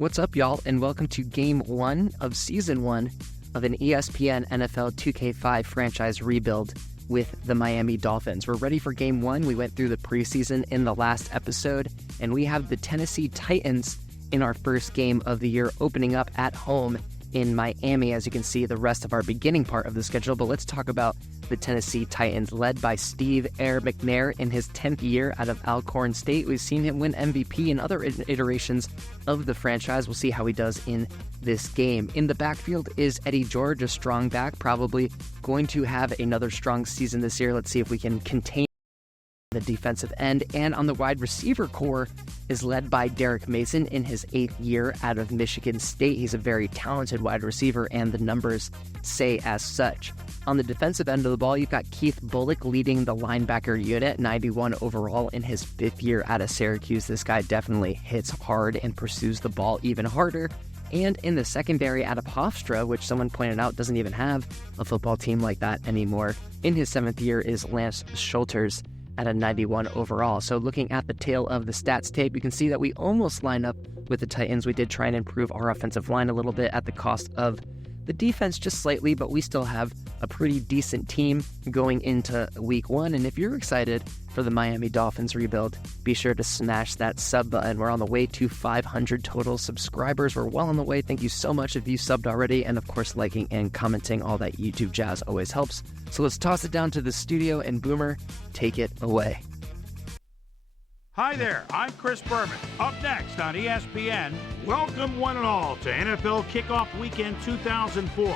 What's up, y'all, and welcome to Game 1 of Season 1 of an ESPN NFL 2K5 franchise rebuild with the Miami Dolphins. We're ready for Game 1. We went through the preseason in the last episode, and we have the Tennessee Titans in our first game of the year, opening up at home in Miami, as you can see the rest of our beginning part of the schedule. But let's talk about the Tennessee Titans, led by Steve McNair in his 10th year out of Alcorn State. We've seen him win MVP in other iterations of the franchise. We'll see how he does in this game. In the backfield is Eddie George, a strong back, probably going to have another strong season this year. Let's see if we can contain the defensive end. And on the wide receiver core is led by Derek Mason in his 8th year out of Michigan State. He's a very talented wide receiver, and the numbers say as such. On the defensive end of the ball, you've got Keith Bullock leading the linebacker unit, 91 overall in his 5th year out of Syracuse. This guy definitely hits hard and pursues the ball even harder. And in the secondary out of Hofstra, which someone pointed out doesn't even have a football team like that anymore, in his 7th year is Lance Schulters at a 91 overall. So looking at the tail of the stats tape, you can see that we almost line up with the Titans. We did try and improve our offensive line a little bit at the cost of the defense just slightly, but we still have a pretty decent team going into week 1. And if you're excited for the Miami Dolphins rebuild, be sure to smash that sub button. We're on the way to 500 total subscribers. We're well on the way. Thank you so much if you subbed already. And of course, liking and commenting, all that YouTube jazz always helps. So let's toss it down to the studio, and Boomer, take it away. Hi there, I'm Chris Berman. Up next on ESPN, welcome one and all to NFL Kickoff Weekend 2004.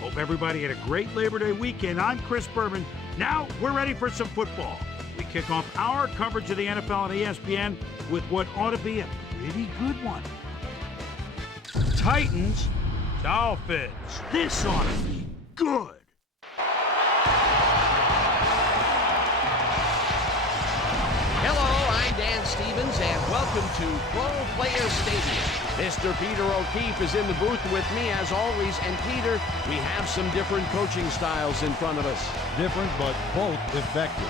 Hope everybody had a great Labor Day weekend. I'm Chris Berman. Now we're ready for some football. We kick off our coverage of the NFL on ESPN with what ought to be a pretty good one. Titans, Dolphins. This ought to be good. Stevens, and welcome to Pro Player Stadium. Mr. Peter O'Keefe is in the booth with me as always, and Peter, we have some different coaching styles in front of us. Different, but both effective.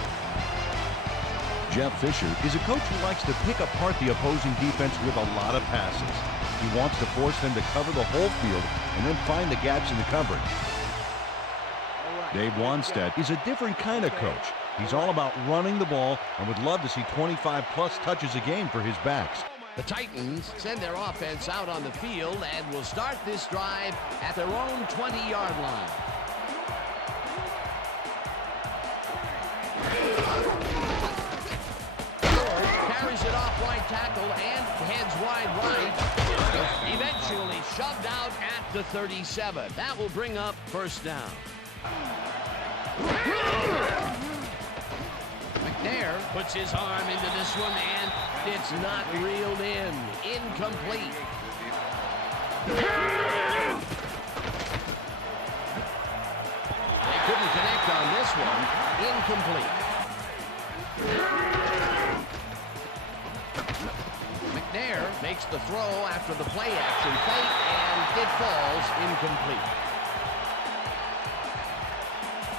Jeff Fisher is a coach who likes to pick apart the opposing defense with a lot of passes. He wants to force them to cover the whole field and then find the gaps in the coverage. Dave Wanstead is a different kind of coach. He's all about running the ball and would love to see 25-plus touches a game for his backs. The Titans send their offense out on the field and will start this drive at their own 20-yard line. Carries it off right tackle and heads wide right. Eventually shoved out at the 37. That will bring up first down. McNair puts his arm into this one, and it's not reeled in. Incomplete. They couldn't connect on this one. Incomplete. McNair makes the throw after the play-action fake, and it falls incomplete.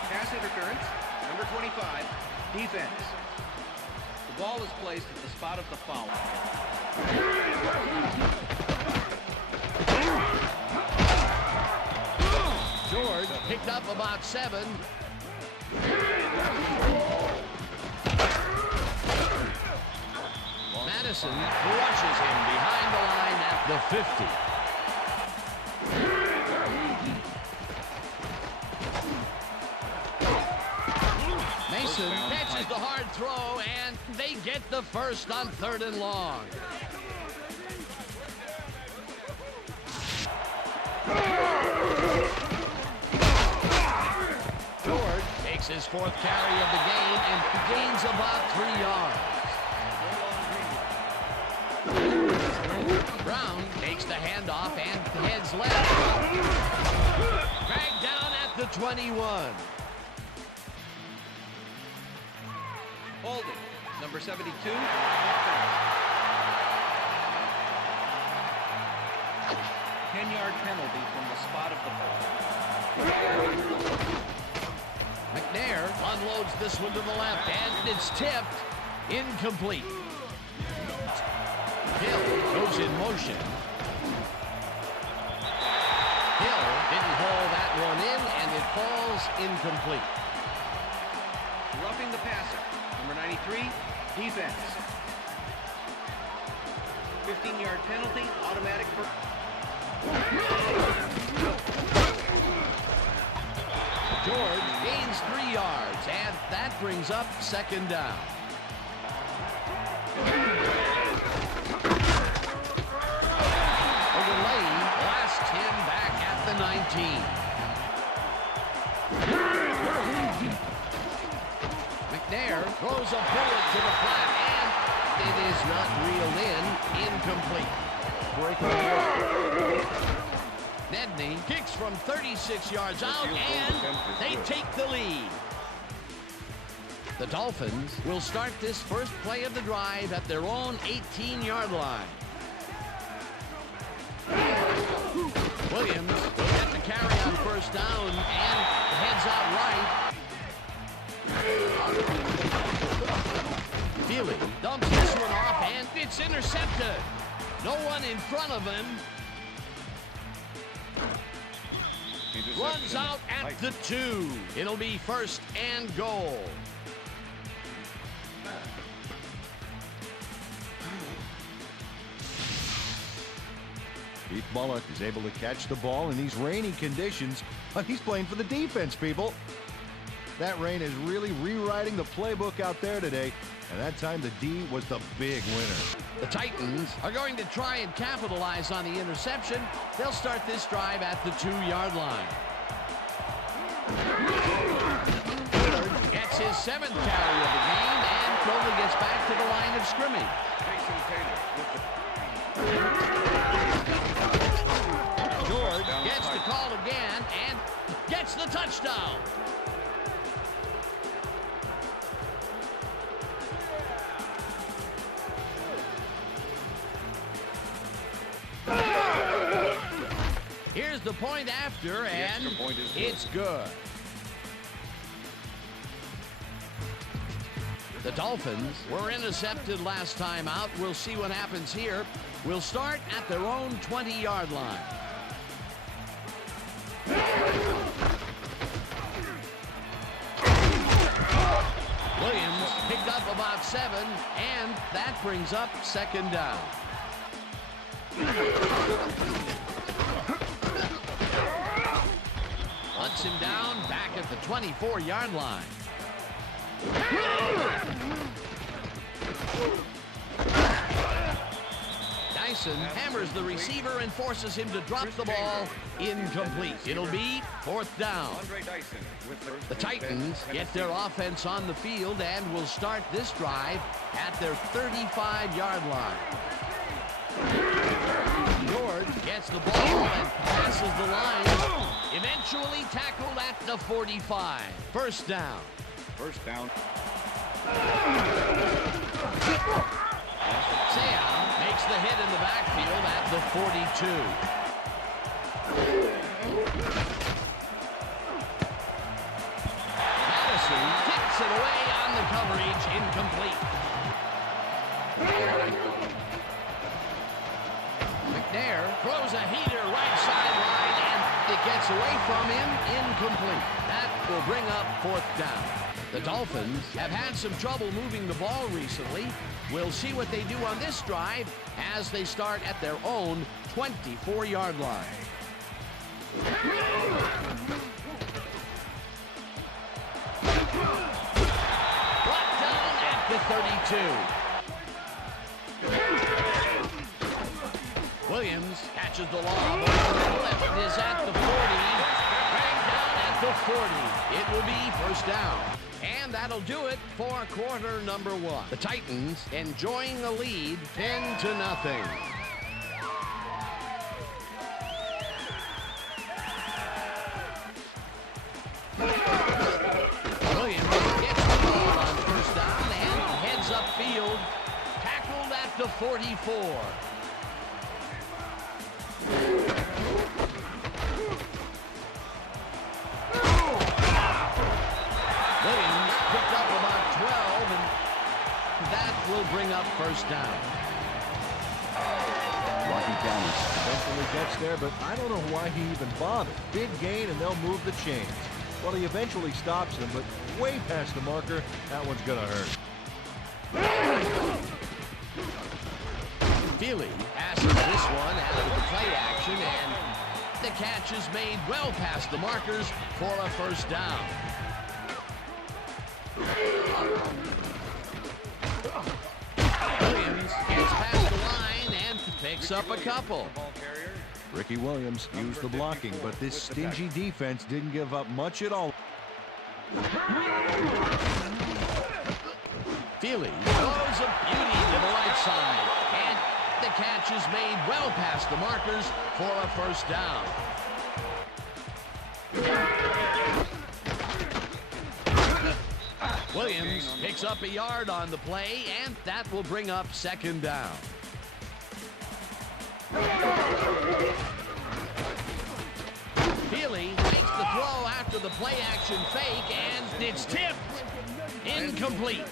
Pass interference, number 25. Defense. The ball is placed at the spot of the foul. George picked up about 7. Madison crushes him behind the line at the 50. Mason catches the hard throw, and they get the first on 3rd and long. George takes his 4th carry of the game and gains about 3 yards. Brown takes the handoff and heads left. Dragged down at the 21. Holding, number 72. 10-yard penalty from the spot of the ball. McNair unloads this one to the left, and it's tipped. Incomplete. Hill goes in motion. falls incomplete. Roughing the passer. Number 93, defense. 15-yard penalty, automatic for... George gains 3 yards, and that brings up second down. A delay lasts him back at the 19. McNair throws a bullet to the flat, and it is not reeled in, incomplete. Nedney kicks from 36 yards out, and they take the lead. The Dolphins will start this first play of the drive at their own 18-yard line. Williams will get the carry on first down and heads out right. Feely dumps this one off, and it's intercepted. No one in front of him. Runs out at the 2. It'll be first and goal. Keith Bullock is able to catch the ball in these rainy conditions. He's playing for the defense, people. That rain is really rewriting the playbook out there today, and that time the D was the big winner. The Titans are going to try and capitalize on the interception. They'll start this drive at the 2-yard line. Dillard gets his 7th carry of the game and only gets back to the line of scrimmage. George gets the call again and gets the touchdown. Here's the point after, and it's good. The Dolphins were intercepted last time out. We'll see what happens here. We'll start at their own 20-yard line. Williams picked up about 7, and that brings up second down. Hunts him down back at the 24-yard line. Dyson hammers the receiver and forces him to drop the ball. Incomplete. It'll be fourth down. The Titans get their offense on the field and will start this drive at their 35-yard line. George gets the ball and passes the line. Eventually tackled at the 45. First down. First down. Seau makes the hit in the backfield at the 42. Madison kicks it away on the coverage, incomplete. McNair throws a heater right sideline, and it gets away from him, incomplete. That will bring up fourth down. The Dolphins have had some trouble moving the ball recently. We'll see what they do on this drive as they start at their own 24-yard line. Brought down at the 32. Williams catches the lob over the left. It is at the 40. Dragged down at the 40. It will be first down. And that'll do it for quarter number 1. The Titans enjoying the lead 10-0. Williams gets the ball on first down and heads upfield. Tackled at the 44. Will bring up first down. Rocky Thomas eventually gets there, but I don't know why he even bothered. Big gain, and they'll move the chains. Well, he eventually stops him, but way past the marker. That one's going to hurt. Feely passes this one out of the play action, and the catch is made well past the markers for a first down. Williams gets past the line and picks up a couple. Ricky Williams used the blocking, but this stingy defense didn't give up much at all. Feely throws a beauty to the right side, and the catch is made well past the markers for a first down. Williams picks up a yard on the play, and that will bring up second down. Feely makes the throw after the play action fake, and it's tipped. Incomplete.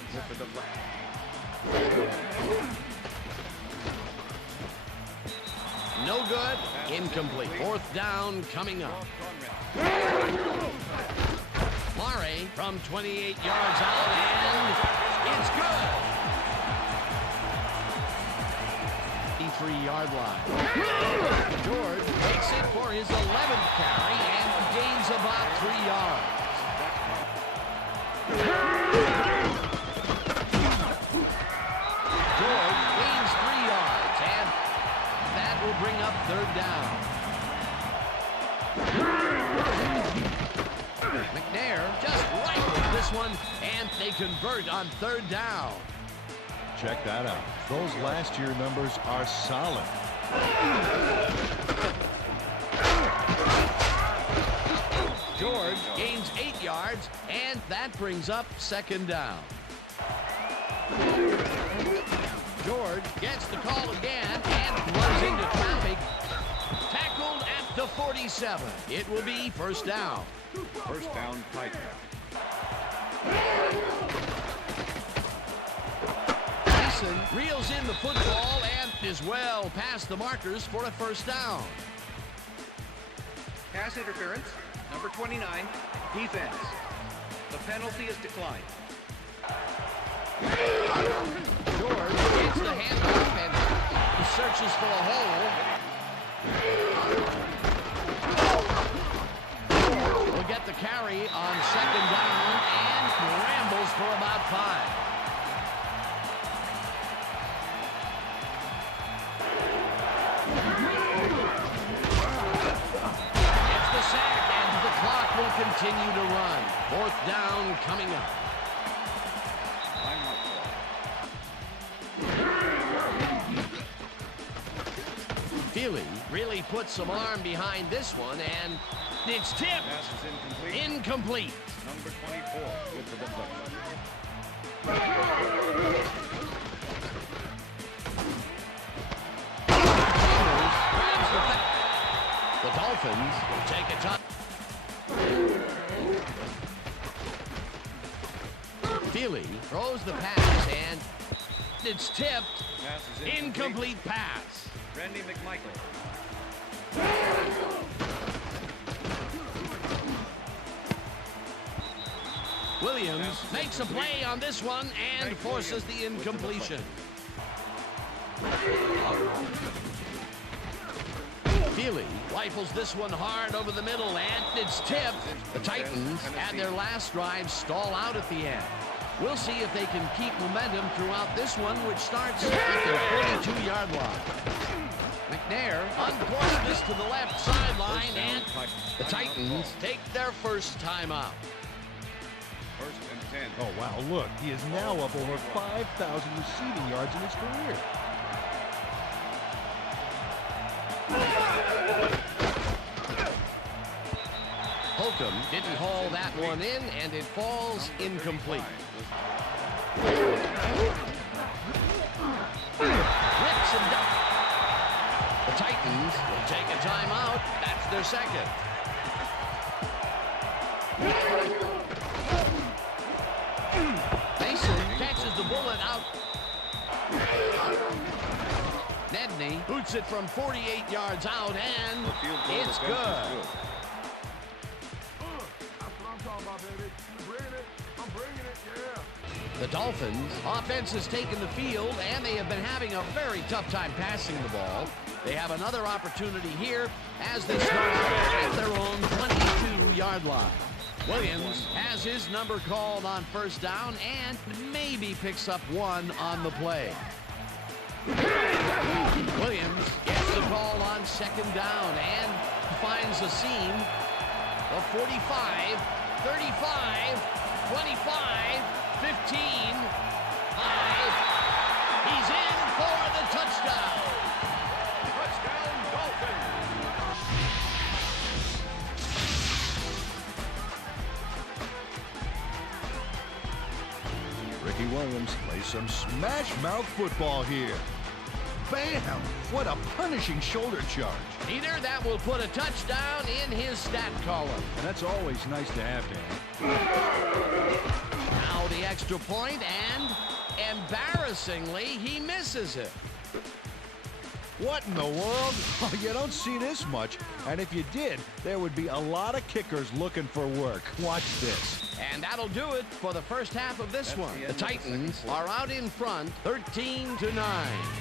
No good. Incomplete. Fourth down coming up. Mare from 28 yards out, and it's good. 3-yard line. George takes it for his 11th carry and gains about 3 yards. George gains 3 yards, and that will bring up third down. McNair just rifles this one, and they convert on third down. Check that out. Those last year numbers are solid. George gains 8 yards, and that brings up second down. George gets the call again and runs into traffic. Tackled at the 47. It will be first down. First down, Titan. Reels in the football and is well past the markers for a first down. Pass interference, number 29, defense. The penalty is declined. George gets the handoff and searches for a hole. Will get the carry on second down and rambles for about 5. Will continue to run. Fourth down coming up. Feely really put some arm behind this one, and it's tipped. Incomplete. Number 24 with the deflection. The Dolphins will take a touch. Feely throws the pass, and it's tipped. Incomplete pass. Randy McMichael. Williams makes a play on this one and forces the incompletion. Feely rifles this one hard over the middle, and it's tipped. The Titans had their last drive stall out at the end. We'll see if they can keep momentum throughout this one, which starts at their 42-yard line. McNair uncorks this to the left sideline, and the Titans take their first time out. First and 10. Oh, wow, look. He is now up over 5,000 receiving yards in his career. Holcomb didn't haul that one in, and it falls incomplete. Rips him down. The Titans will take a timeout. That's their second. Mason catches the bullet out. Nedney boots it from 48 yards out, and it's good. The Dolphins offense has taken the field, and they have been having a very tough time passing the ball. They have another opportunity here as they start at their own 22-yard line. Williams has his number called on first down and maybe picks up one on the play. Williams gets the call on second down and finds a seam. The 45, 35, 25, 15, 5. He's in for the touchdown. Touchdown, Dolphins. Ricky Williams plays some smash-mouth football here. Bam! What a punishing shoulder charge. Peter, that will put a touchdown in his stat column. And that's always nice to have, Dan. Now the extra point, and embarrassingly, he misses it. What in the world? Oh, you don't see this much. And if you did, there would be a lot of kickers looking for work. Watch this. And that'll do it for the first half of this one. The Titans are out in front, 13-9.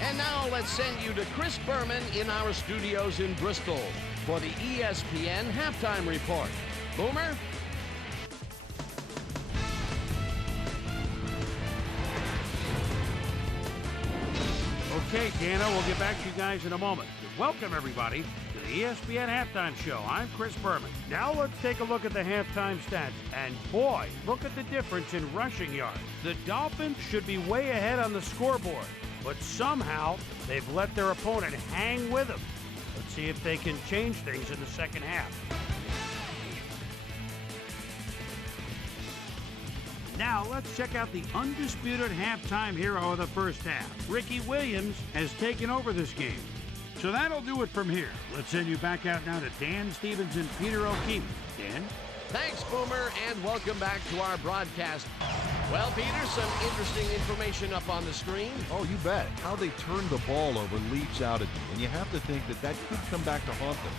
And now let's send you to Chris Berman in our studios in Bristol for the ESPN halftime report. Boomer? Okay, Dana, we'll get back to you guys in a moment. Welcome, everybody, to the ESPN Halftime Show. I'm Chris Berman. Now let's take a look at the halftime stats. And boy, look at the difference in rushing yards. The Dolphins should be way ahead on the scoreboard, but somehow they've let their opponent hang with them. Let's see if they can change things in the second half. Now, let's check out the undisputed halftime hero of the first half. Ricky Williams has taken over this game. So that'll do it from here. Let's send you back out now to Dan Stevens and Peter O'Keefe. Dan? Thanks, Boomer, and welcome back to our broadcast. Well, Peter, some interesting information up on the screen. Oh, you bet. How they turn the ball over leaps out at you, and you have to think that could come back to haunt them.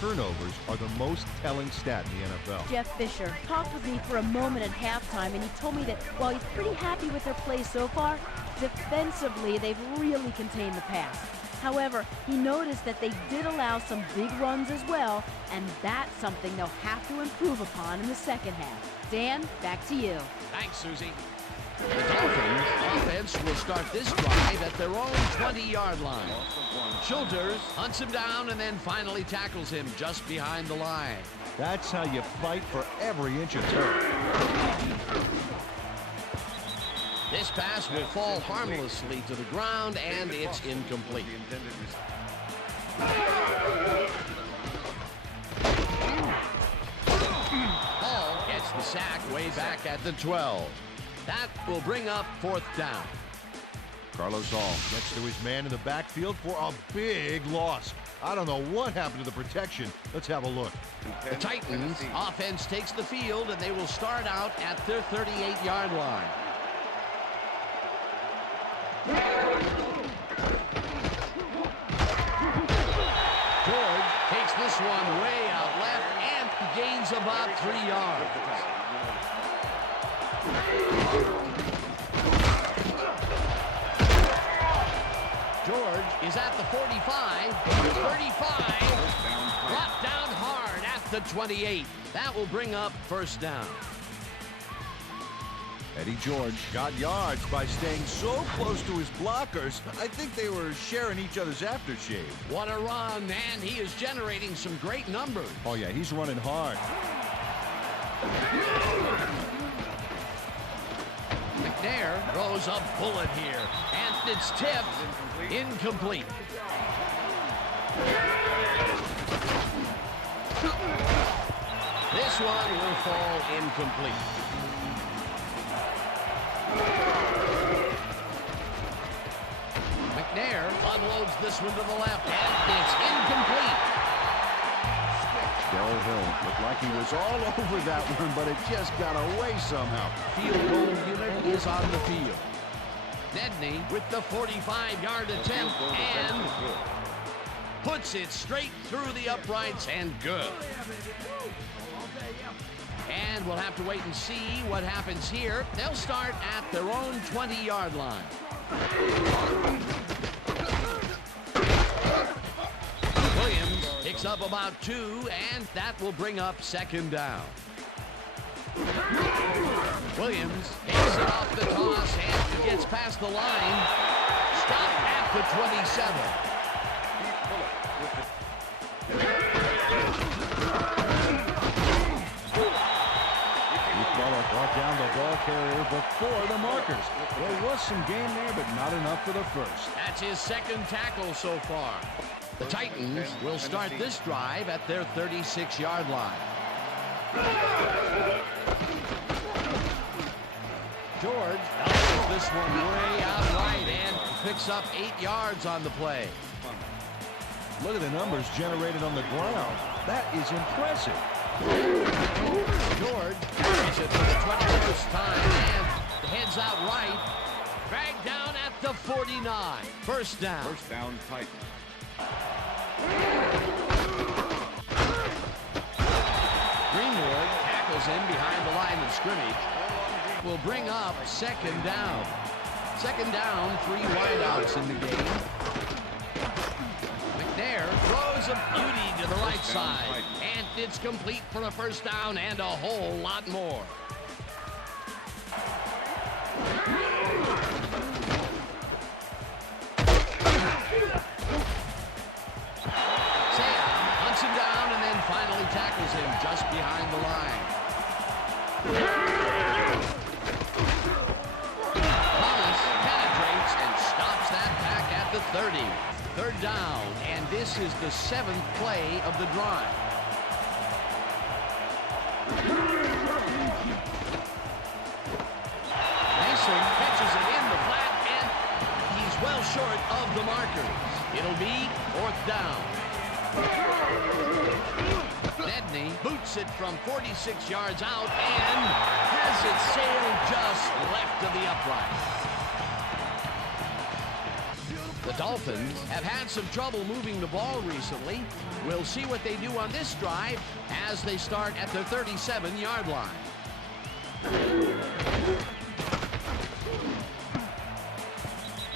Turnovers are the most telling stat in the NFL. Jeff Fisher talked with me for a moment at halftime, and he told me that while he's pretty happy with their play so far, defensively they've really contained the pass. However, he noticed that they did allow some big runs as well, and that's something they'll have to improve upon in the second half. Dan, back to you. Thanks, Susie. The Dolphins offense will start this drive at their own 20-yard line. Schulters hunts him down and then finally tackles him just behind the line. That's how you fight for every inch of turf. This pass will fall harmlessly to the ground, and it's incomplete. Hall gets the sack way back at the 12. That will bring up fourth down. Carlos Hall gets to his man in the backfield for a big loss. I don't know what happened to the protection. Let's have a look. The Titans offense takes the field, and they will start out at their 38-yard line. George takes this one way out left and gains about 3 yards. George is at the 45, 35, brought down hard at the 28. That will bring up first down. Eddie George got yards by staying so close to his blockers. I think they were sharing each other's aftershave. What a run, and he is generating some great numbers. Oh, yeah, he's running hard. McNair throws a bullet here, and it's tipped incomplete. This one will fall incomplete. McNair unloads this one to the left, and it's incomplete. Darrell Hill looked like he was all over that one, but it just got away somehow. Field goal unit is on the field. Nedney with the 45-yard attempt and puts it straight through the uprights and good. And we'll have to wait and see what happens here. They'll start at their own 20-yard line. Williams picks up about 2, and that will bring up second down. Williams takes it off the toss and gets past the line. Stopped at the 27. Brought down the ball carrier before the markers. There was some gain there, but not enough for the first. That's his second tackle so far. The Titans will start this drive at their 36-yard line. George elbows this one way out right and picks up 8 yards on the play. Look at the numbers generated on the ground. That is impressive. George carries it for the 21st time and heads out right. Dragged down at the 49. First down. First down, Titans. Greenwood tackles in behind the line of scrimmage. Will bring up second down. Second down, 3 wideouts in the game. McNair throws a beauty to the right side. And it's complete for a first down and a whole lot more. Sam hunts him down and then finally tackles him just behind the line. Thomas penetrates and stops that back at the 30. Third down, and this is the 7th play of the drive. Mason catches it in the flat, and he's well short of the markers. It'll be 4th down. Nedney boots it from 46 yards out and has it sailed just left of the upright. The Dolphins have had some trouble moving the ball recently. We'll see what they do on this drive as they start at their 37-yard line.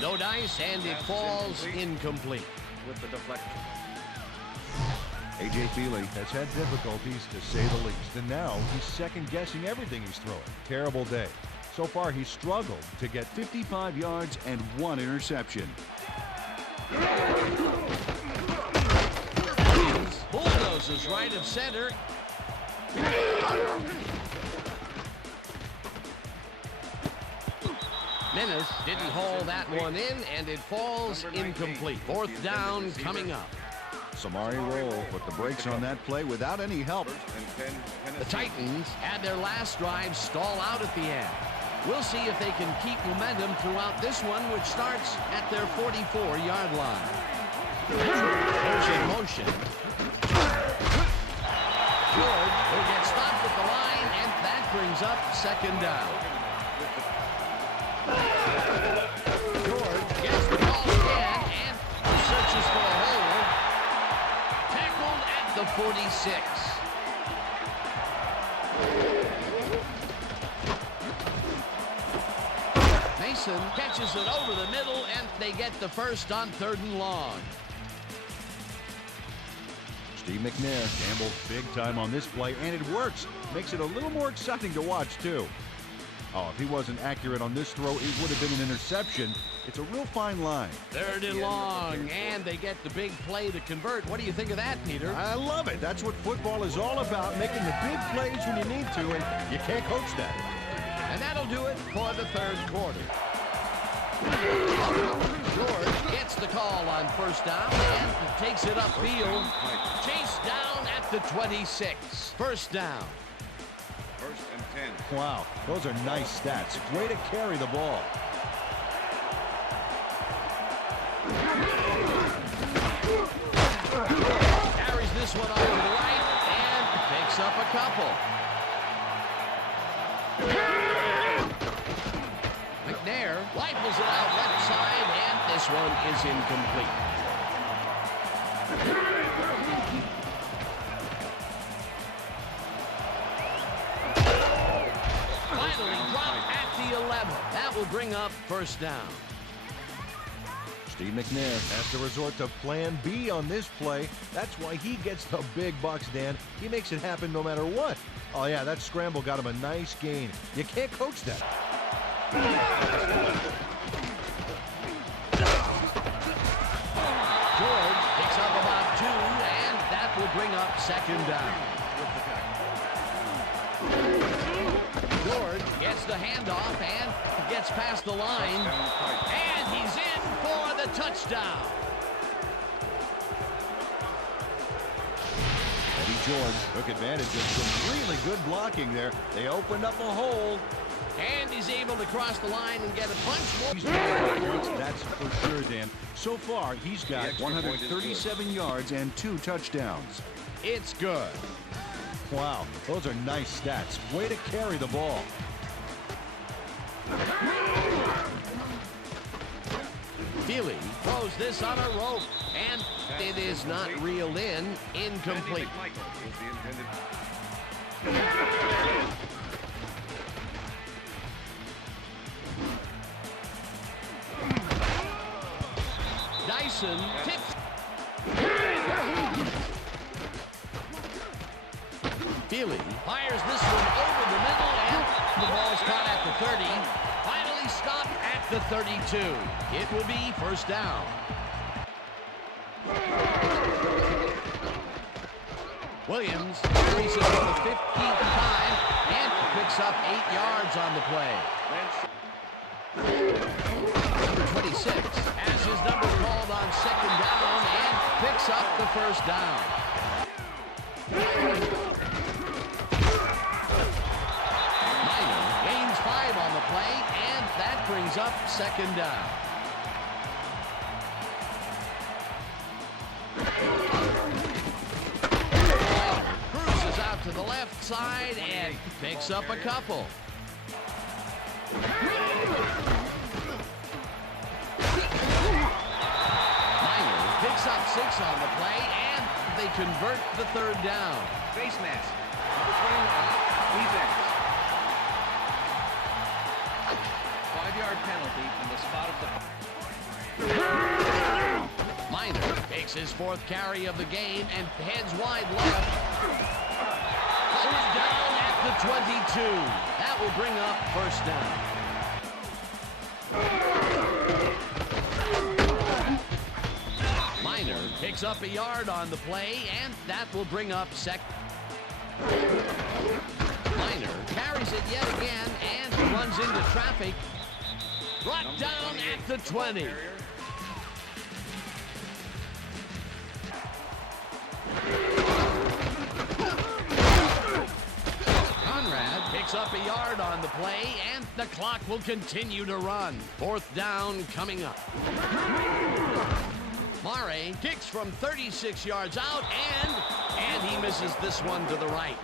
No dice, and it falls incomplete. With the deflection. A.J. Feely has had difficulties, to say the least, and now he's second-guessing everything he's throwing. Terrible day. So far, he's struggled to get 55 yards and 1 interception. Bulldozes right of center. Menace didn't haul that one in, and it falls incomplete. 4th down coming up. Samari roll, but the brakes on that play without any help. The Titans had their last drive stall out at the end. We'll see if they can keep momentum throughout this one, which starts at their 44-yard line. There's in motion. George will get stopped at the line, and that brings up second down. George gets the ball again and searches for a hole. Tackled at the 46. Mason catches it over the middle, and they get the first on 3rd and long. Steve McNair gambled big time on this play, and it works. Makes it a little more exciting to watch, too. Oh, if he wasn't accurate on this throw, it would have been an interception. It's a real fine line. 3rd and long, and they get the big play to convert. What do you think of that, Peter? I love it. That's what football is all about, making the big plays when you need to, and you can't coach that. And that'll do it for the 3rd quarter. George gets the call on first down and takes it upfield. Chased down at the 26. First down. 1st and 10. Wow, those are nice stats. Way to carry the ball. Carries this one over to the right and picks up a couple. McNair rifles it out left side, and this one is incomplete. bring up first down. Steve McNair has to resort to plan B on this play. That's why he gets the big bucks, Dan. He makes it happen no matter what. Oh, yeah, that scramble got him a nice gain. You can't coach that. George picks up about 2, and that will bring up second down. George gets the handoff and gets past the line, and he's in for the touchdown. Eddie George took advantage of some really good blocking there. They opened up a hole. And he's able to cross the line and get a bunch more. That's for sure, Dan. So far, he's got 137 yards and 2 touchdowns. It's good. Wow, those are nice stats. Way to carry the ball. Feely throws this on a rope, and it is not reeled in. Incomplete. Dyson tips. Feely fires this one over the middle, and the ball's caught at the 30. Finally stopped at the 32. It will be first down. Williams carries it for the 15th time and picks up 8 yards on the play. Number 26 has his number called on second down and picks up the first down. Minor gains 5 on the play, and that brings up second down. Minor cruises out to the left side and picks up a couple. Picks up 6 on the play, and they convert the third down. Face mask. Number 21, defense. 5-yard penalty from the spot of the... Minor takes his 4th carry of the game and heads wide left. Goes down at the 22. That will bring up first down. Minor picks up a yard on the play, and that will bring up second. Minor carries it yet again and runs into traffic. Brought down at the 20. Conrad picks up a yard on the play, and the clock will continue to run. 4th down coming up. Mare kicks from 36 yards out, and he misses this one to the right.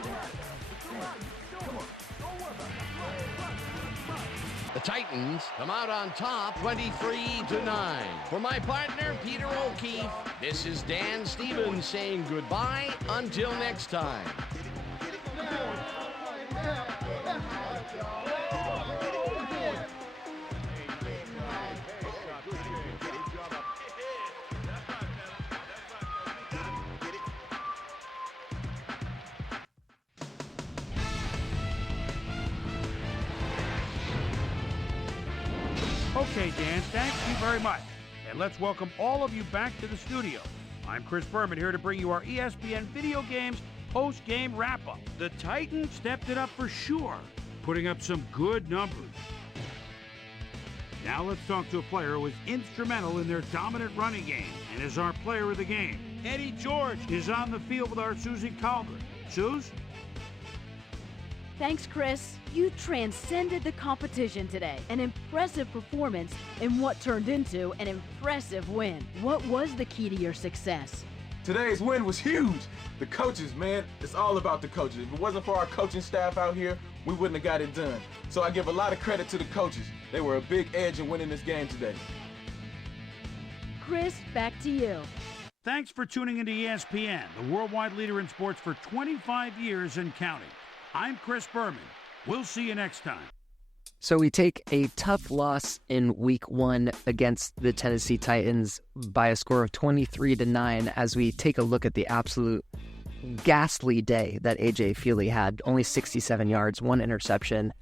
The Titans come out on top, 23-9. For my partner, Peter O'Keefe, this is Dan Stevens saying goodbye until next time. Okay, Dan, thank you very much. And let's welcome all of you back to the studio. I'm Chris Berman, here to bring you our ESPN Video Games post-game wrap-up. The Titans stepped it up for sure, putting up some good numbers. Now let's talk to a player who was instrumental in their dominant running game and is our player of the game. Eddie George is on the field with our Susie Calder. Suze? Thanks, Chris. You transcended the competition today. An impressive performance in what turned into an impressive win. What was the key to your success? Today's win was huge. The coaches, man, it's all about the coaches. If it wasn't for our coaching staff out here, we wouldn't have got it done. So I give a lot of credit to the coaches. They were a big edge in winning this game today. Chris, back to you. Thanks for tuning into ESPN, the worldwide leader in sports for 25 years and counting. I'm Chris Berman. We'll see you next time. So we take a tough loss in week 1 against the Tennessee Titans by a score of 23-9 as we take a look at the absolute ghastly day that A.J. Feely had. Only 67 yards, 1 interception.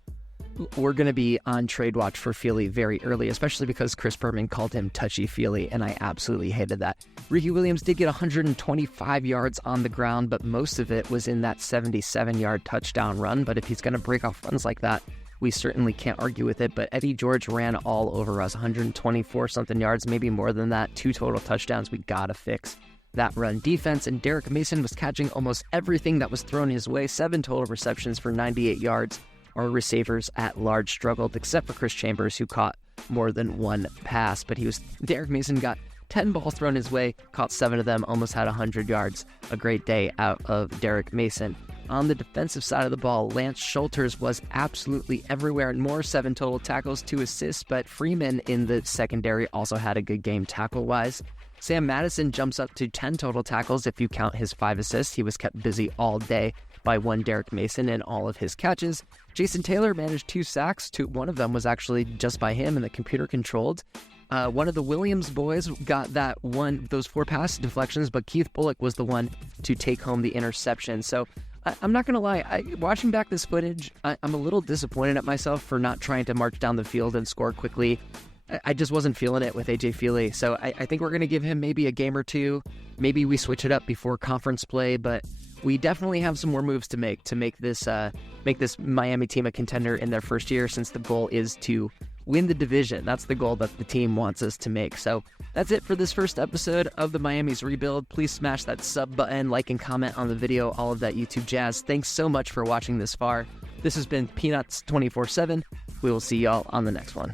We're going to be on trade watch for Feely very early, especially because Chris Berman called him touchy-feely, and I absolutely hated that. Ricky Williams did get 125 yards on the ground, but most of it was in that 77-yard touchdown run. But if he's going to break off runs like that, we certainly can't argue with it. But Eddie George ran all over us, 124-something yards, maybe more than that, 2 total touchdowns. We got to fix that run defense, and Derek Mason was catching almost everything that was thrown his way, 7 total receptions for 98 yards. Our receivers at large struggled, except for Chris Chambers, who caught more than 1 pass. But Derek Mason got 10 balls thrown his way, caught 7 of them, almost had 100 yards. A great day out of Derek Mason. On the defensive side of the ball, Lance Schulters was absolutely everywhere and more, 7 total tackles, 2 assists, but Freeman in the secondary also had a good game tackle-wise. Sam Madison jumps up to 10 total tackles if you count his 5 assists. He was kept busy all day by one Derek Mason and all of his catches. Jason Taylor managed 2 sacks. One of them was actually just by him and the computer controlled. One of the Williams boys got those 4 pass deflections, but Keith Bullock was the one to take home the interception. So I'm not going to lie, watching back this footage, I'm a little disappointed at myself for not trying to march down the field and score quickly. I just wasn't feeling it with A.J. Feely. So I think we're going to give him maybe a game or 2. Maybe we switch it up before conference play, but we definitely have some more moves to make this Miami team a contender in their first year, since the goal is to win the division. That's the goal that the team wants us to make. So that's it for this first episode of the Miami's Rebuild. Please smash that sub button, like and comment on the video, all of that YouTube jazz. Thanks so much for watching this far. This has been Peanuts 24/7. We will see y'all on the next one.